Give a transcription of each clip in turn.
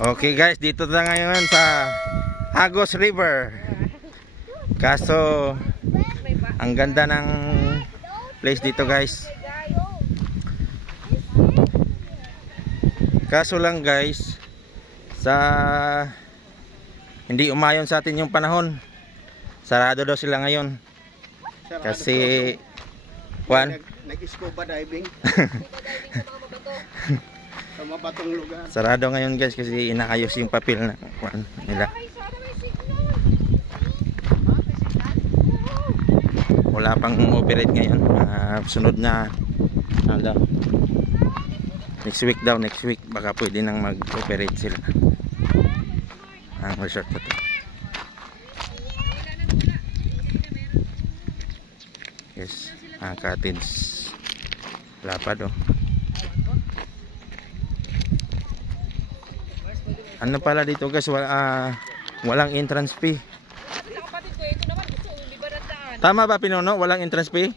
Okay guys, dito na ngayon sa Agos River. Kaso ang ganda ng place dito guys. Kaso lang guys, hindi umayon sa atin yung panahon. Sarado daw sila ngayon. Kasi nag-scuba diving. Sa mabatong lugar. Sarado ngayon guys kasi inaayos yung papel na nila. Wala pang operate ngayon. Sunod na next week baka pwede nang mag-operate sila. Ang resort na to. Yes, ang cottage. Lapad oh. Ano pala dito guys, walang entrance fee. Tama ba Pinuno? Walang entrance fee?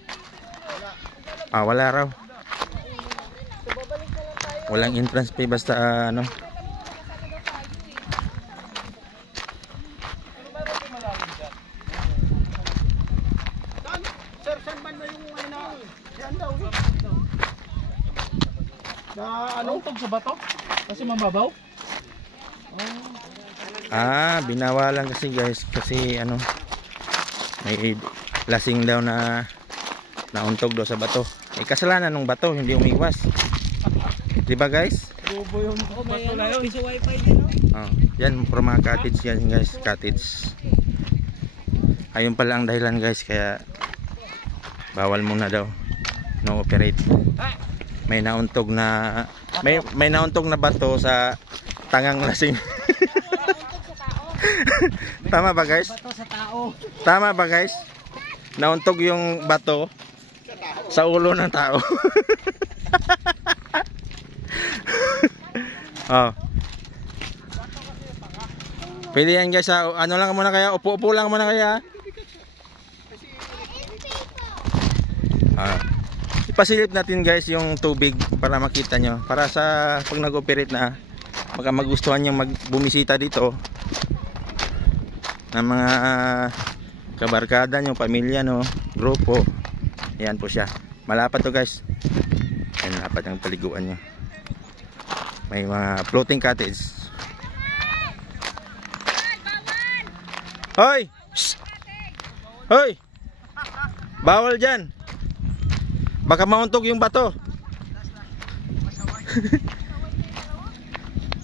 Wala raw. Walang entrance fee basta ano. Sir, saan man na yung yan daw? Anong tog sa bato? Kasi mababaw? Binawalan kasi guys kasi ano, may lasing daw na nauntog daw sa bato. Kasalanan ng bato, hindi umiwas. Di ba guys? Bobo yung bato na yun. Sa wifi din no? Yan for mga cottage yan guys, cottage. Ayun pala ang dahilan guys kaya bawal muna daw no operate. May nauntog na bato sa tangang lasing. Tama ba guys? Bato sa tao. Tama ba guys? Nauntog yung bato sa ulo ng tao. Pwede yan guys, ano lang muna kaya, upo-upo lang muna kaya. Ipasilip natin guys yung tubig para makita nyo, para sa pag nag-operate na baka magustuhan nyo bumisita dito ng mga kabarkada nyo, pamilya no, grupo. Ayan po siya, malapad to guys. Ayan, malapad ang paliguan nyo. May mga floating cottage. Hoy! Shh! Hoy! Bawal dyan, baka mauntog yung bato.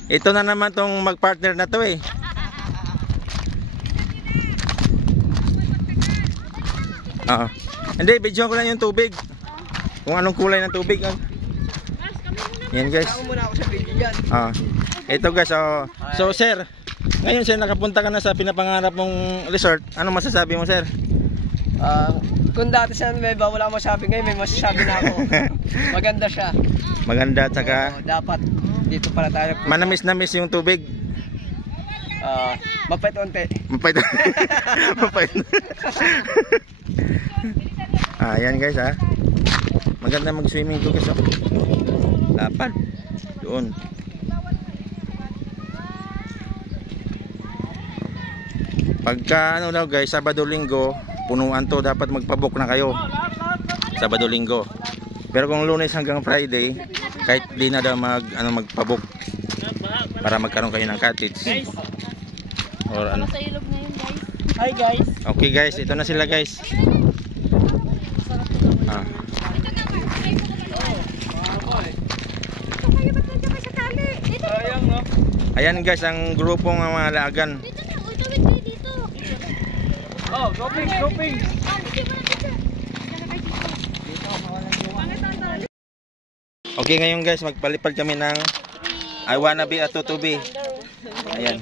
Ito na naman tong mag-partner na to eh. Hindi, video ko lang yung tubig. Kung anong kulay ng tubig. Yan guys. Ito guys. So sir, ngayon sir, nakapunta ka na sa pinapangarap mong resort. Anong masasabi mo sir? Kung dati siya may wala akong masabi, ngayon may masasabi na ako. Maganda siya. Maganda at saka dapat dito para tayo. Manamis yung tubig. Mapait onte. Mapait. Mapait. Ayan guys maganda mag-swimming to guys lapad doon. Pagka ano daw guys, Sabado Linggo punuan to, dapat magpabook na kayo Sabado Linggo. Pero kung Lunes hanggang Friday, kahit di na daw magpabook para magkaroon kayo ng cottage or ano. Hi guys. Okay guys, ito na sila guys. Ayan guys ang grupong mga laagan. Grouping. Okay ngayon guys, magpalipad kami ng I wanna be a tutubi. Ayan.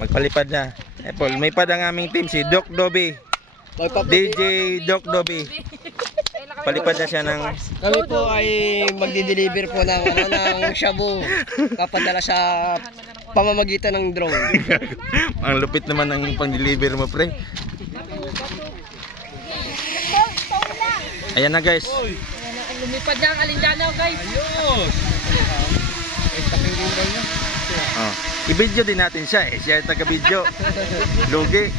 Magpalipad na. Paul, may pad ang aming team si Doc Dobby. DJ Doc Dobby. Palipad na siya ng... Kami po ay magdi-deliver po ng shabu. Papadala sa pamamagitan ng drone. Ang lupit naman ng pang-deliver mo pre. Ayan na guys. Lumipad na ang alindanaw guys. Ayos. Oh. I-video din natin siya eh. Siya yung taga-video. Lugi.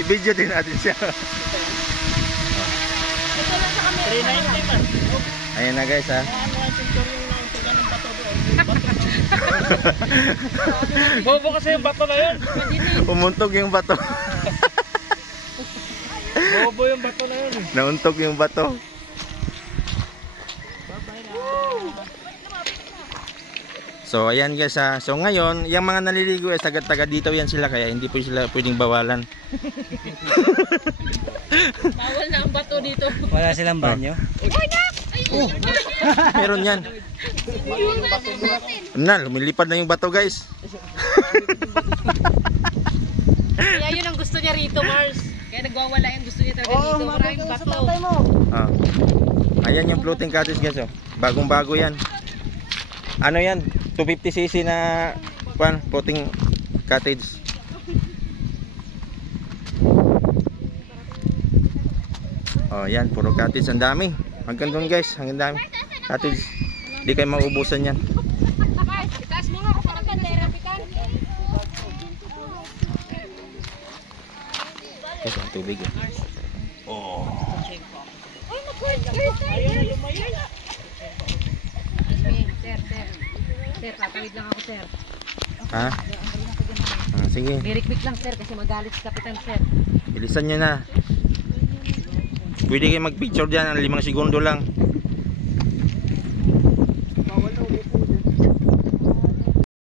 I-video din natin siya. Ito lang sa camera. 390 man. Ayan na guys ha. Bobo kasi yung bato na yun. Umuntog yung bato. Bobo yung bato na yun. Nauntog yung bato. So ayan guys ha. So ngayon, yung mga naliligo is taga dito yan sila kaya hindi po sila pwedeng bawalan. Bawal na ang bato dito. Wala silang banyo. Meron yan. Na, lumilipad na yung bato guys. Kaya yun ang gusto niya rito, Mars. Kaya nagwawala yung gusto niya talaga dito. Maraming bato. Ah. Ayan yung floating cottage guys oh. Bagong-bago yan. Ano yan? 250cc na floating cottage. Oh, yan, puro cottage. Ang dami. Hanggang doon guys, hanggang dami. Cottage. Hindi kayo mauubusan yan. Itaas mo nga ako sa bandera, Pikan. Guys, ang tubig eh. Ay, mag-word. Sir, tatawid lang ako, sir. Ha? Ah, sige, Very quick lang, sir, kasi magalit si Kapitan, sir. bilisan nyo na. Pwede kayo mag-picture dyan ng 5 segundo lang.